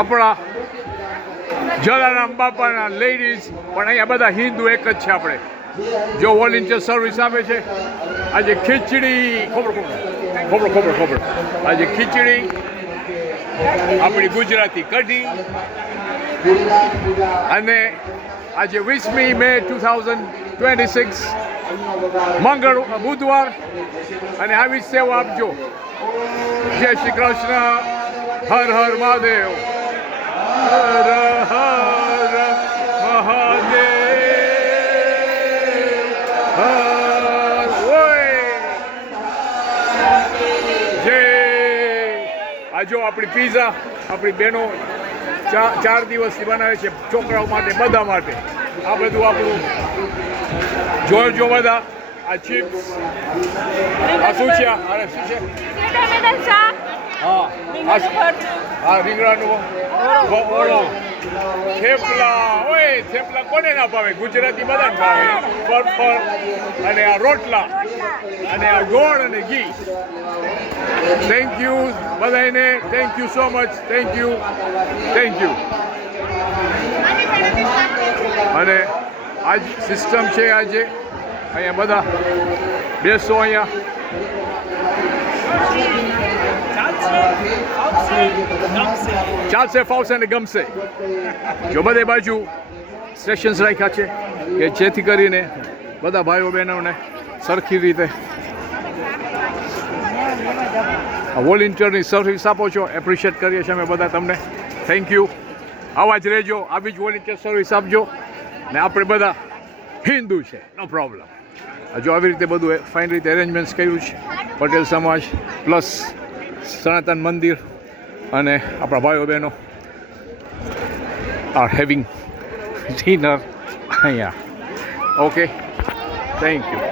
આપણા જલારામ બાપાના લેડીઝ પણ અહીંયા બધા હિન્દુ એક જ છે. આપણે જો વોલેન્ટિયર સર્વિસ આપે છે. આજે ખીચડી ખબર આજે ખીચડી, આપણી ગુજરાતી કઢી, અને આજે 20મી મે 2026 બુધવાર, અને આવી સેવા આપજો. જય શ્રી કૃષ્ણ. હર હર મહાદેવ. હર હર મહાદેવ. હર ઓય જય. આ જો આપણી પીઝા આપણી બહેનો 4 દિવસથી બનાવે છે, છોકરાઓ માટે, બધા માટે. આ બધું આપણું જોજો બધા. આ ચિપ્સ, આ શું છે? અરે શું છે? હા રીંગણાનું ઓળો, થેપલા. ઓય થેપલા કોને ના ભાવે? ગુજરાતી બધાને ભાવે. ફરફર, અને આ રોટલા, અને આ ગોળ અને ઘી. થેન્ક યુ બધાને. Thank you so much. Thank you. અને આજ સિસ્ટમ છે. આજે અહીંયા બધા બેસો. અહીંયા ચાલશે, ફાવશે અને ગમશે. જો બધે બાજુ સેશન્સ રાખ્યા છે કે જેથી કરીને બધા ભાઈઓ બહેનોને સરખી રીતે વોલેન્ટિયરની સર્વિસ આપો છો. એપ્રિશિએટ કરીએ છીએ અમે બધા તમને. Thank you. આવા જ રહેજો, આવી જ વોલેન્ટિયર સર્વિસ આપજો. ને આપણે બધા હિન્દુ છે, નો પ્રોબ્લેમ. જો આવી રીતે બધું ફાઇન રીતે અરેન્જમેન્ટ્સ કર્યું છે. પટેલ સમાજ પ્લસ સનાતન મંદિર અને આપણા ભાઈઓ બહેનો આર હેવિંગ ડિનર અહીંયા. Okay, thank you.